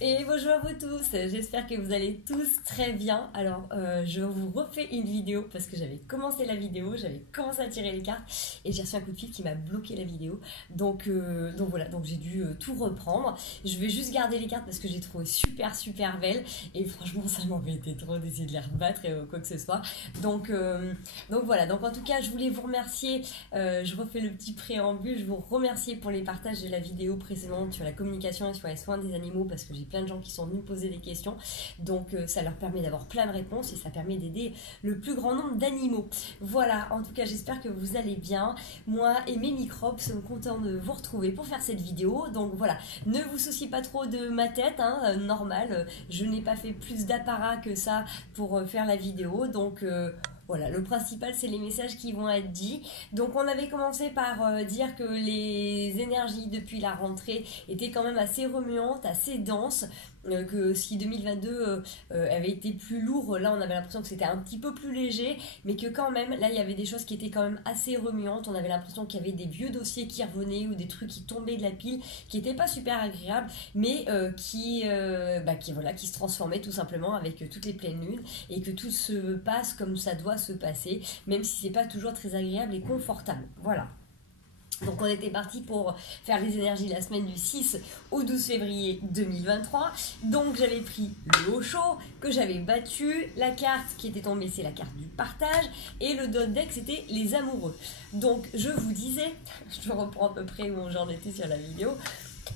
Et bonjour à vous tous, j'espère que vous allez tous très bien. Alors, je vous refais une vidéo parce que j'avais commencé la vidéo, j'avais commencé à tirer les cartes et j'ai reçu un coup de fil qui m'a bloqué la vidéo. Donc voilà, donc j'ai dû tout reprendre. Je vais juste garder les cartes parce que j'ai trouvé super belles et franchement ça m'embêtait trop d'essayer de les rebattre et quoi que ce soit. Donc voilà, donc en tout cas je voulais vous remercier, je refais le petit préambule, je vous remercie pour les partages de la vidéo précédente sur la communication et sur les soins des animaux parce que j'ai plein de gens qui sont venus me poser des questions, donc ça leur permet d'avoir plein de réponses et ça permet d'aider le plus grand nombre d'animaux. Voilà, en tout cas j'espère que vous allez bien. Moi et mes microbes sommes contents de vous retrouver pour faire cette vidéo. Donc voilà, ne vous souciez pas trop de ma tête, hein, normal, je n'ai pas fait plus d'apparat que ça pour faire la vidéo, donc voilà, le principal c'est les messages qui vont être dits. Donc on avait commencé par dire que les énergies depuis la rentrée étaient quand même assez remuantes, assez denses, que si 2022 avait été plus lourd, là on avait l'impression que c'était un petit peu plus léger, mais que quand même là il y avait des choses qui étaient quand même assez remuantes. On avait l'impression qu'il y avait des vieux dossiers qui revenaient ou des trucs qui tombaient de la pile, qui n'étaient pas super agréables, mais qui se transformaient tout simplement avec toutes les pleines lunes, et que tout se passe comme ça doit se passer, même si c'est pas toujours très agréable et confortable. Voilà. Donc on était parti pour faire les énergies la semaine du 6 au 12 février 2023. Donc j'avais pris le haut chaud que j'avais battu. La carte qui était tombée, c'est la carte du partage. Et le dot deck, c'était les amoureux. Donc je vous disais, je reprends à peu près où j'en étais sur la vidéo,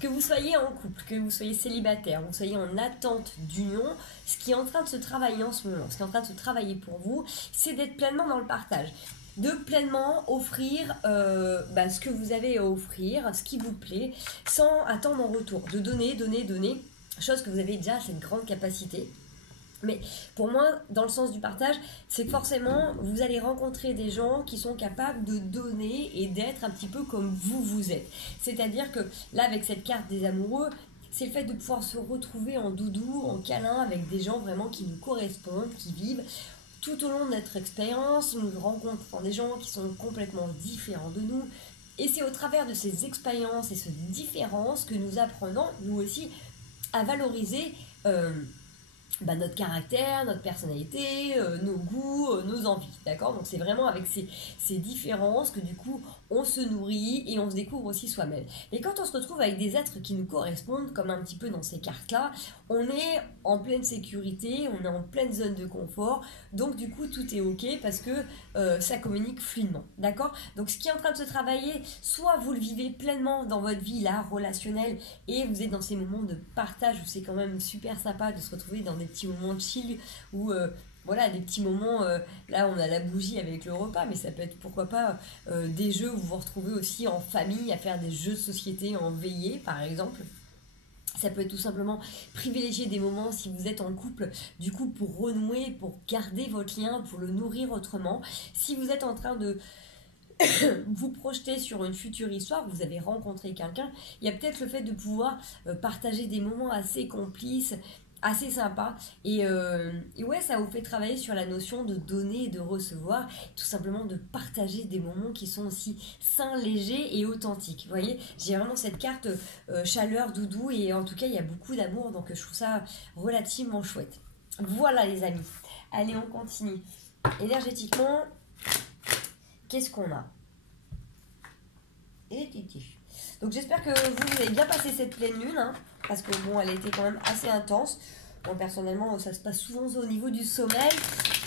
que vous soyez en couple, que vous soyez célibataire, vous soyez en attente d'union, ce qui est en train de se travailler en ce moment, ce qui est en train de se travailler pour vous, c'est d'être pleinement dans le partage. De pleinement offrir ce que vous avez à offrir, ce qui vous plaît, sans attendre en retour. De donner, chose que vous avez déjà cette grande capacité. Mais pour moi, dans le sens du partage, c'est que forcément, vous allez rencontrer des gens qui sont capables de donner et d'être un petit peu comme vous êtes. C'est-à-dire que là, avec cette carte des amoureux, c'est le fait de pouvoir se retrouver en doudou, en câlin, avec des gens vraiment qui nous correspondent, qui vivent. Tout au long de notre expérience, nous rencontrons des gens qui sont complètement différents de nous. Et c'est au travers de ces expériences et ces différences que nous apprenons, nous aussi, à valoriser notre caractère, notre personnalité, nos goûts, nos envies, d'accord? Donc c'est vraiment avec ces différences que du coup on se nourrit et on se découvre aussi soi-même. Et quand on se retrouve avec des êtres qui nous correspondent, comme un petit peu dans ces cartes-là, on est en pleine sécurité, on est en pleine zone de confort, donc du coup tout est ok parce que ça communique fluidement, d'accord? Donc ce qui est en train de se travailler, soit vous le vivez pleinement dans votre vie là, relationnelle, et vous êtes dans ces moments de partage où c'est quand même super sympa de se retrouver dans des petits moments de chill où voilà, des petits moments, là on a la bougie avec le repas, mais ça peut être pourquoi pas des jeux où vous vous retrouvez aussi en famille à faire des jeux de société en veillée par exemple. Ça peut être tout simplement privilégier des moments si vous êtes en couple, du coup pour renouer, pour garder votre lien, pour le nourrir autrement. Si vous êtes en train de vous projeter sur une future histoire, vous avez rencontré quelqu'un, il y a peut-être le fait de pouvoir partager des moments assez complices, assez sympas, et ouais, ça vous fait travailler sur la notion de donner et de recevoir, tout simplement de partager des moments qui sont aussi sains, légers et authentiques. Vous voyez, j'ai vraiment cette carte chaleur, doudou, et en tout cas il y a beaucoup d'amour, donc je trouve ça relativement chouette. Voilà les amis, allez on continue. Énergétiquement, qu'est-ce qu'on a? Donc j'espère que vous avez bien passé cette pleine lune, hein, parce que bon, elle a été quand même assez intense. Moi personnellement, ça se passe souvent au niveau du sommeil.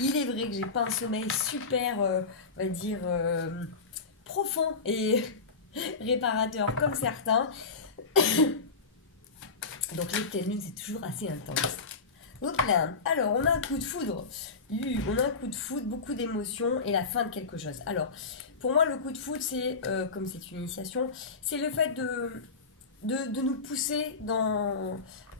Il est vrai que j'ai pas un sommeil super, on va dire, profond et réparateur comme certains. Donc les pleines lunes, c'est toujours assez intense. Hop là. Alors, on a un coup de foudre. On a un coup de foudre, beaucoup d'émotions et la fin de quelque chose. Alors, pour moi, le coup de foudre, c'est, comme c'est une initiation, c'est le fait de nous pousser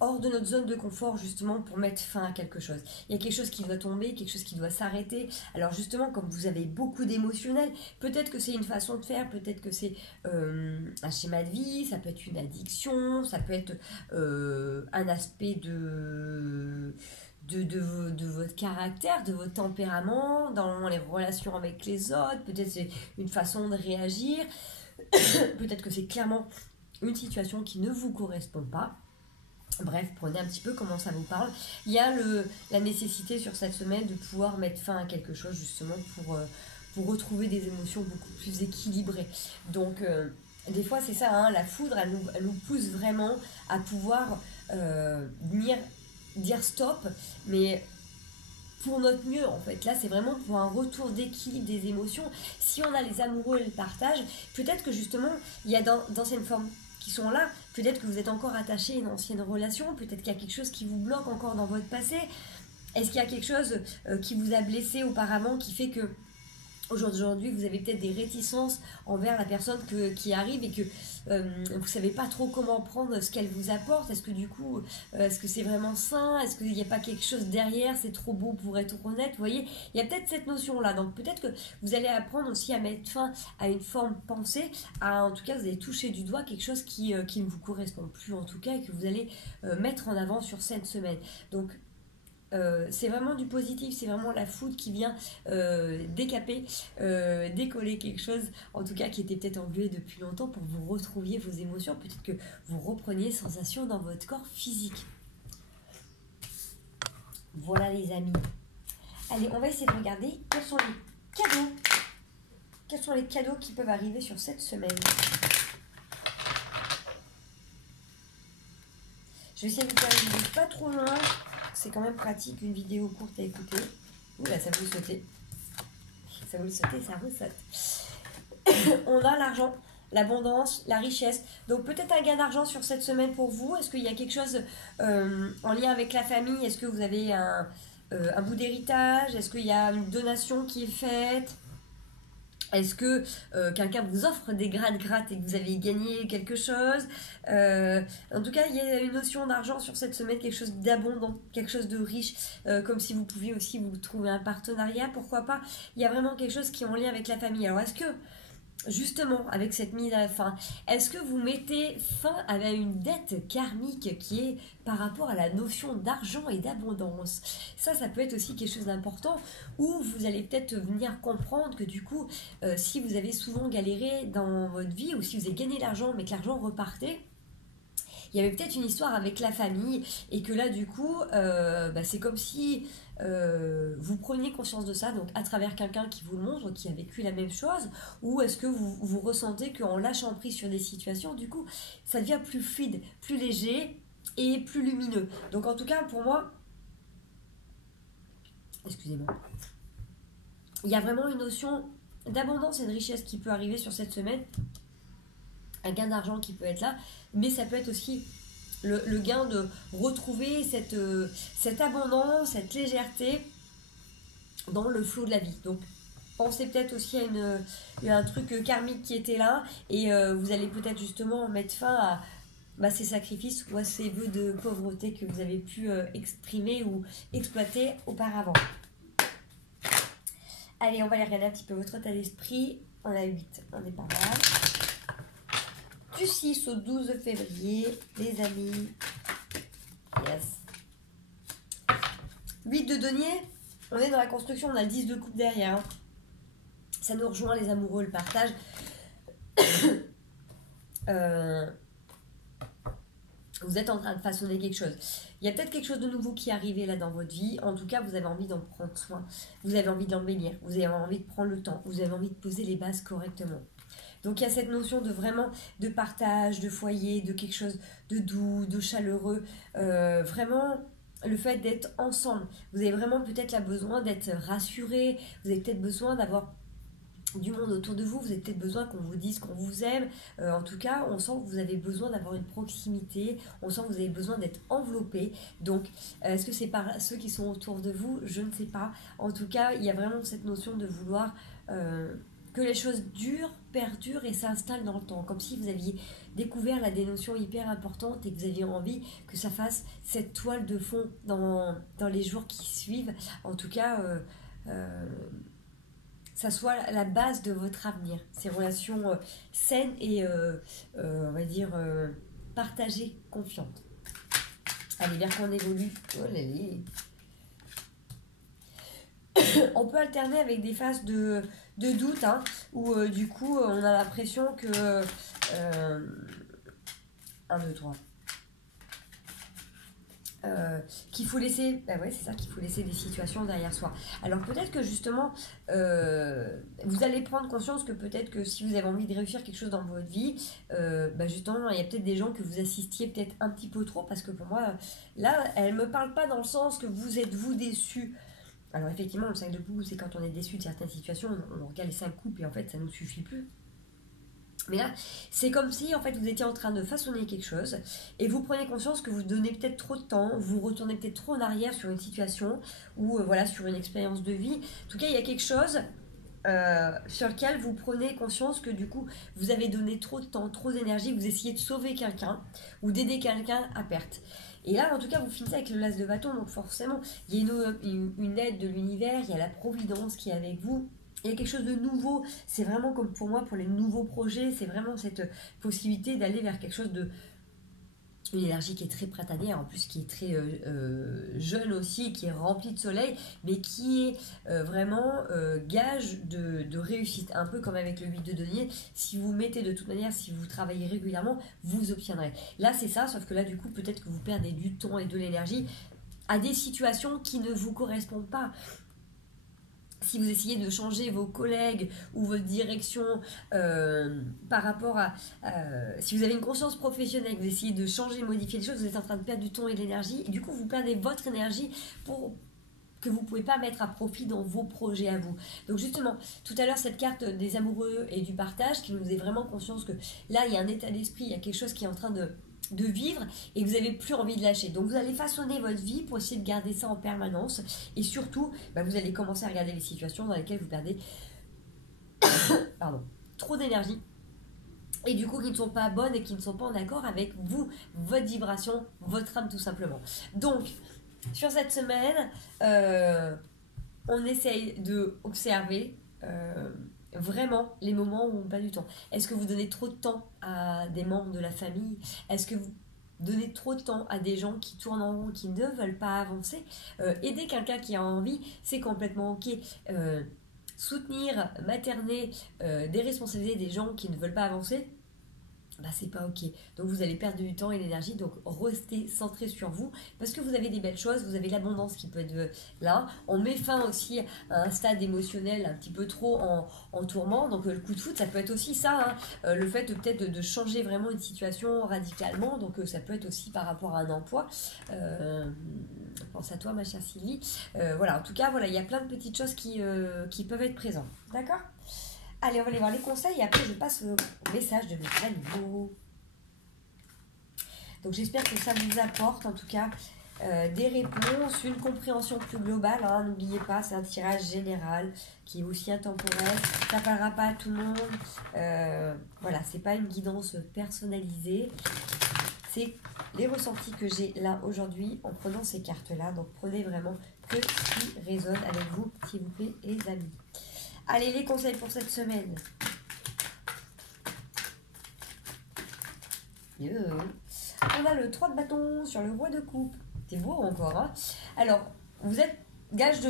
hors de notre zone de confort, justement, pour mettre fin à quelque chose. Il y a quelque chose qui doit tomber, quelque chose qui doit s'arrêter. Alors, justement, comme vous avez beaucoup d'émotionnel, peut-être que c'est une façon de faire, peut-être que c'est un schéma de vie, ça peut être une addiction, ça peut être un aspect de votre caractère, de votre tempérament, dans les relations avec les autres, peut-être c'est une façon de réagir, peut-être que c'est clairement une situation qui ne vous correspond pas. Bref, prenez un petit peu comment ça vous parle. Il y a la nécessité sur cette semaine de pouvoir mettre fin à quelque chose justement pour retrouver des émotions beaucoup plus équilibrées. Donc, des fois, c'est ça, hein, la foudre, elle nous pousse vraiment à pouvoir dire stop, mais pour notre mieux en fait. Là, c'est vraiment pour un retour d'équilibre des émotions. Si on a les amoureux et le partage, peut-être que justement, il y a d'anciennes formes qui sont là. Peut-être que vous êtes encore attaché à une ancienne relation. Peut-être qu'il y a quelque chose qui vous bloque encore dans votre passé. Est-ce qu'il y a quelque chose qui vous a blessé auparavant qui fait que aujourd'hui, vous avez peut-être des réticences envers la personne qui arrive et que vous ne savez pas trop comment prendre ce qu'elle vous apporte. Est-ce que du coup, est-ce que c'est vraiment sain? Est-ce qu'il n'y a pas quelque chose derrière? C'est trop beau pour être honnête. Vous voyez, il y a peut-être cette notion-là. Donc peut-être que vous allez apprendre aussi à mettre fin à une forme pensée. En tout cas, vous allez toucher du doigt quelque chose qui ne vous correspond plus en tout cas et que vous allez mettre en avant sur cette semaine. Donc c'est vraiment du positif, c'est vraiment la foudre qui vient décaper, décoller quelque chose, en tout cas qui était peut-être englué depuis longtemps pour que vous retrouviez vos émotions, peut-être que vous repreniez sensation dans votre corps physique. Voilà les amis. Allez, on va essayer de regarder quels sont les cadeaux. Quels sont les cadeaux qui peuvent arriver sur cette semaine. Je vais essayer de vous faire une vidéo pas trop loin. C'est quand même pratique, une vidéo courte à écouter. Oula, ça vous sautez. Ça vous sautez, ça ressaute. On a l'argent, l'abondance, la richesse. Donc peut-être un gain d'argent sur cette semaine pour vous. Est-ce qu'il y a quelque chose en lien avec la famille? Est-ce que vous avez un bout d'héritage? Est-ce qu'il y a une donation qui est faite? Est-ce que quelqu'un vous offre des gratte-gratte et que vous avez gagné quelque chose? En tout cas, il y a une notion d'argent sur cette semaine, quelque chose d'abondant, quelque chose de riche, comme si vous pouviez aussi vous trouver un partenariat, pourquoi pas. Il y a vraiment quelque chose qui est en lien avec la famille. Alors, est-ce que, justement, avec cette mise à la fin, est-ce que vous mettez fin à une dette karmique qui est par rapport à la notion d'argent et d'abondance? Ça peut être aussi quelque chose d'important où vous allez peut-être venir comprendre que du coup, si vous avez souvent galéré dans votre vie ou si vous avez gagné l'argent mais que l'argent repartait, il y avait peut-être une histoire avec la famille et que là du coup c'est comme si vous preniez conscience de ça, donc à travers quelqu'un qui vous le montre, qui a vécu la même chose, ou est-ce que vous ressentez qu'en lâchant prise sur des situations, du coup ça devient plus fluide, plus léger et plus lumineux. Donc en tout cas pour moi, excusez-moi, il y a vraiment une notion d'abondance et de richesse qui peut arriver sur cette semaine, un gain d'argent qui peut être là, mais ça peut être aussi le gain de retrouver cette abondance, cette légèreté dans le flot de la vie. Donc pensez peut-être aussi à un truc karmique qui était là et vous allez peut-être justement mettre fin à ces sacrifices ou à ces vœux de pauvreté que vous avez pu exprimer ou exploiter auparavant. Allez, on va aller regarder un petit peu votre état d'esprit. On a 8, on est pas mal. Du 6 au 12 février, les amis. Yes. 8 de denier, on est dans la construction, on a le 10 de coupe derrière. Hein. Ça nous rejoint les amoureux, le partage. Vous êtes en train de façonner quelque chose. Il y a peut-être quelque chose de nouveau qui est arrivé là dans votre vie. En tout cas, vous avez envie d'en prendre soin. Vous avez envie de l'embellir. Vous avez envie de prendre le temps. Vous avez envie de poser les bases correctement. Donc il y a cette notion de vraiment de partage, de foyer, de quelque chose de doux, de chaleureux. Vraiment le fait d'être ensemble. Vous avez vraiment peut-être besoin d'être rassuré. Vous avez peut-être besoin d'avoir du monde autour de vous, vous avez peut-être besoin qu'on vous dise qu'on vous aime. En tout cas, on sent que vous avez besoin d'avoir une proximité, on sent que vous avez besoin d'être enveloppé. Donc, est-ce que c'est par ceux qui sont autour de vous? Je ne sais pas. En tout cas, il y a vraiment cette notion de vouloir que les choses durent, perdurent et s'installent dans le temps. Comme si vous aviez découvert là, des notions hyper importantes et que vous aviez envie que ça fasse cette toile de fond dans les jours qui suivent. En tout cas... ça soit la base de votre avenir, ces relations saines et on va dire partagées, confiantes. Allez, vers quoi on évolue. Oh là là. On peut alterner avec des phases de doute, hein, où du coup on a l'impression que 1, 2, 3. qu'il faut laisser, bah ouais, c'est ça, qu'il faut laisser des situations derrière soi. Alors peut-être que justement, vous allez prendre conscience que peut-être que si vous avez envie de réussir quelque chose dans votre vie, bah justement, il y a peut-être des gens que vous assistiez peut-être un petit peu trop, parce que pour moi, là, elle me parle pas dans le sens que vous êtes vous déçu. Alors effectivement, le 5 de coupe, c'est quand on est déçu de certaines situations, on regarde les 5 coupes et en fait, ça ne nous suffit plus. Mais là, c'est comme si en fait vous étiez en train de façonner quelque chose et vous prenez conscience que vous donnez peut-être trop de temps, vous retournez peut-être trop en arrière sur une situation ou voilà sur une expérience de vie. En tout cas, il y a quelque chose sur lequel vous prenez conscience que du coup vous avez donné trop de temps, trop d'énergie, vous essayez de sauver quelqu'un ou d'aider quelqu'un à perte. Et là, en tout cas, vous finissez avec le las de bâton, donc forcément, il y a une aide de l'univers, il y a la providence qui est avec vous. Il y a quelque chose de nouveau, c'est vraiment comme pour moi, pour les nouveaux projets, c'est vraiment cette possibilité d'aller vers quelque chose de... Une énergie qui est très printanière, en plus qui est très jeune aussi, qui est remplie de soleil, mais qui est vraiment gage de réussite. Un peu comme avec le 8 de denier, si vous mettez de toute manière, si vous travaillez régulièrement, vous obtiendrez. Là c'est ça, sauf que là du coup peut-être que vous perdez du temps et de l'énergie à des situations qui ne vous correspondent pas. Si vous essayez de changer vos collègues ou votre direction par rapport à... si vous avez une conscience professionnelle, vous essayez de changer, modifier les choses, vous êtes en train de perdre du temps et de l'énergie. Et du coup, vous perdez votre énergie que vous ne pouvez pas mettre à profit dans vos projets à vous. Donc justement, tout à l'heure, cette carte des amoureux et du partage qui nous faisait vraiment conscience que là, il y a un état d'esprit, il y a quelque chose qui est en train de vivre et que vous n'avez plus envie de lâcher. Donc vous allez façonner votre vie pour essayer de garder ça en permanence et surtout, vous allez commencer à regarder les situations dans lesquelles vous perdez trop d'énergie et du coup qui ne sont pas bonnes et qui ne sont pas en accord avec vous, votre vibration, votre âme tout simplement. Donc, sur cette semaine, on essaye d'observer vraiment les moments où on perd du temps. Est-ce que vous donnez trop de temps à des membres de la famille? Est-ce que vous donnez trop de temps à des gens qui tournent en rond, qui ne veulent pas avancer? Aider quelqu'un qui a envie, c'est complètement ok. Soutenir, materner des responsabilités des gens qui ne veulent pas avancer, c'est pas ok. Donc vous allez perdre du temps et l'énergie, donc restez centré sur vous parce que vous avez des belles choses, vous avez l'abondance qui peut être là. On met fin aussi à un stade émotionnel un petit peu trop en tourment, donc le coup de foot ça peut être aussi ça, le fait peut-être de changer vraiment une situation radicalement, donc ça peut être aussi par rapport à un emploi. Pense à toi ma chère Sylvie. Voilà, en tout cas voilà, il y a plein de petites choses qui peuvent être présentes, d'accord? Allez, on va aller voir les conseils et après je passe au message de mes animaux. Donc j'espère que ça vous apporte en tout cas des réponses, une compréhension plus globale. N'oubliez pas, c'est un tirage général qui est aussi intemporel. Ça ne parlera pas à tout le monde. Voilà, c'est pas une guidance personnalisée. C'est les ressentis que j'ai là aujourd'hui en prenant ces cartes-là. Donc prenez vraiment que ce qui résonne avec vous, s'il vous plaît, les amis. Allez, les conseils pour cette semaine. On a le 3 de bâton sur le roi de coupe. C'est beau encore, hein? Alors, vous êtes gage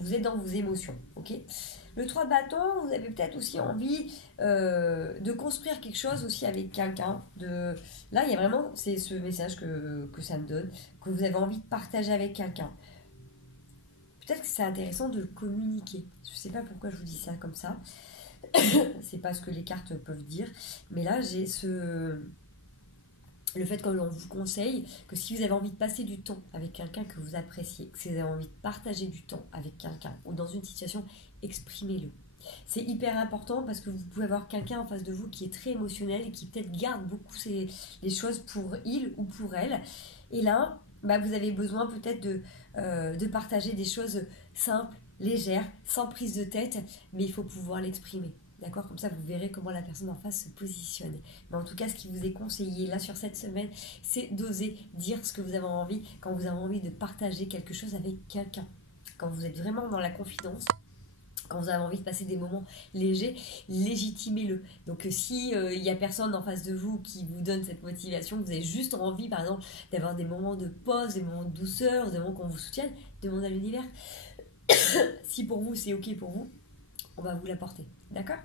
vous êtes dans vos émotions, ok? Le 3 de bâton, vous avez peut-être aussi envie de construire quelque chose aussi avec quelqu'un. Là, il y a vraiment, c'est ce message que ça me donne, que vous avez envie de partager avec quelqu'un. Peut-être que c'est intéressant de le communiquer. Je ne sais pas pourquoi je vous dis ça comme ça. C'est pas ce que les cartes peuvent dire. Mais là, j'ai le fait qu'on vous conseille que si vous avez envie de passer du temps avec quelqu'un que vous appréciez, que si vous avez envie de partager du temps avec quelqu'un ou dans une situation, exprimez-le. C'est hyper important parce que vous pouvez avoir quelqu'un en face de vous qui est très émotionnel et qui peut-être garde beaucoup les choses pour il ou pour elle. Et là, vous avez besoin peut-être de partager des choses simples, légères, sans prise de tête, mais il faut pouvoir l'exprimer. D'accord? Comme ça, vous verrez comment la personne en face se positionne. Mais en tout cas, ce qui vous est conseillé là sur cette semaine, c'est d'oser dire ce que vous avez envie quand vous avez envie de partager quelque chose avec quelqu'un. Quand vous êtes vraiment dans la confidence, quand vous avez envie de passer des moments légers, légitimez-le. Donc si il n'y a personne en face de vous qui vous donne cette motivation, vous avez juste envie par exemple d'avoir des moments de pause, des moments de douceur, des moments qu'on vous soutienne, demandez à l'univers. Si pour vous c'est ok pour vous, on va vous l'apporter. D'accord?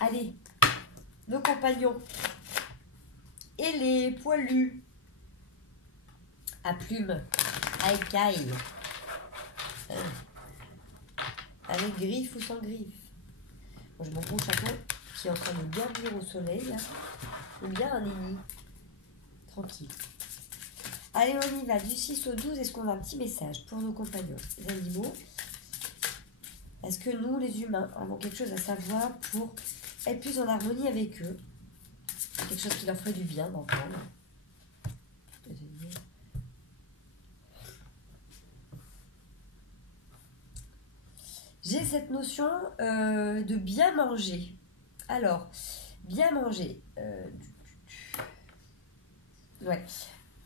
Allez, nos compagnons. Et les poilus à plumes, à écailles, avec griffes ou sans griffes. Moi, je mon gros chapeau qui est en train de bien cuire au soleil, là. Ou bien un nini. Tranquille. Allez, on y va. Du 6 au 12, est-ce qu'on a un petit message pour nos compagnons, les animaux? Est-ce que nous, les humains, avons quelque chose à savoir pour être plus en harmonie avec eux? Quelque chose qui leur ferait du bien d'entendre. J'ai cette notion de bien manger. Alors, bien manger. Ouais.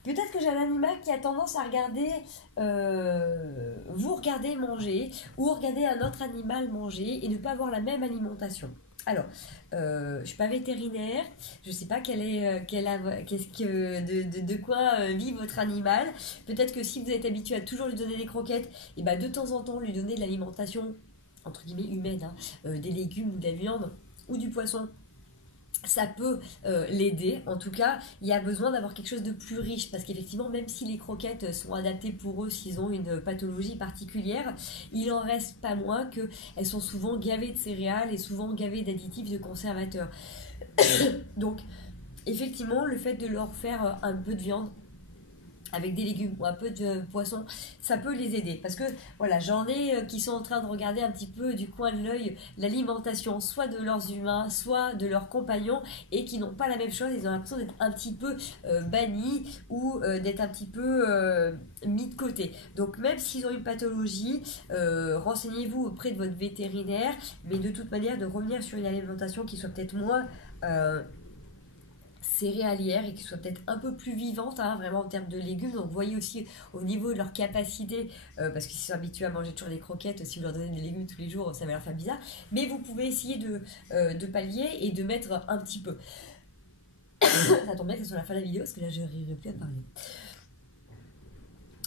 Peut-être que j'ai un animal qui a tendance à regarder, vous regarder manger, ou regarder un autre animal manger et ne pas avoir la même alimentation. Alors, je ne suis pas vétérinaire, je ne sais pas de quoi vit votre animal. Peut-être que si vous êtes habitué à toujours lui donner des croquettes, et ben de temps en temps lui donner de l'alimentation, entre guillemets humaine, des légumes ou de la viande ou du poisson, ça peut l'aider. En tout cas, il y a besoin d'avoir quelque chose de plus riche parce qu'effectivement, même si les croquettes sont adaptées pour eux s'ils ont une pathologie particulière, il en reste pas moins qu'elles sont souvent gavées de céréales et souvent gavées d'additifs, de conservateurs. Donc, effectivement, le fait de leur faire un peu de viande avec des légumes ou un peu de poisson, ça peut les aider. Parce que voilà, j'en ai qui sont en train de regarder un petit peu du coin de l'œil l'alimentation, soit de leurs humains, soit de leurs compagnons, et qui n'ont pas la même chose. Ils ont l'impression d'être un petit peu bannis ou d'être un petit peu mis de côté. Donc même s'ils ont une pathologie, renseignez-vous auprès de votre vétérinaire, mais de toute manière de revenir sur une alimentation qui soit peut-être moins céréalière et qui soit peut-être un peu plus vivante, vraiment en termes de légumes. Donc vous voyez aussi au niveau de leur capacité, parce qu'ils sont habitués à manger toujours des croquettes, si vous leur donnez des légumes tous les jours, ça va leur faire bizarre. Mais vous pouvez essayer de pallier et de mettre un petit peu. Ça tombe bien que ce soit la fin de la vidéo, parce que là je n'arriverai plus à parler.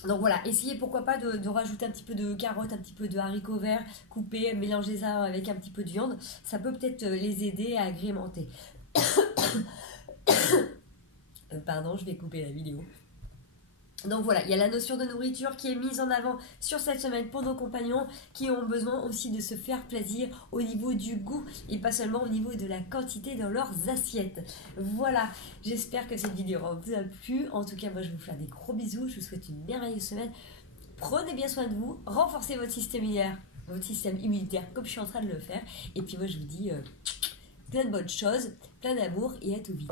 Donc voilà, essayez pourquoi pas de rajouter un petit peu de carottes, un petit peu de haricots verts, coupés, mélangez ça avec un petit peu de viande. Ça peut peut-être les aider à agrémenter. Pardon, je vais couper la vidéo. Donc voilà, il y a la notion de nourriture qui est mise en avant sur cette semaine pour nos compagnons qui ont besoin aussi de se faire plaisir au niveau du goût et pas seulement au niveau de la quantité dans leurs assiettes. Voilà, j'espère que cette vidéo vous a plu. En tout cas, moi je vous fais des gros bisous, je vous souhaite une merveilleuse semaine. Prenez bien soin de vous, renforcez votre système immunitaire comme je suis en train de le faire. Et puis moi je vous dis plein de bonnes choses, plein d'amour et à tout vite.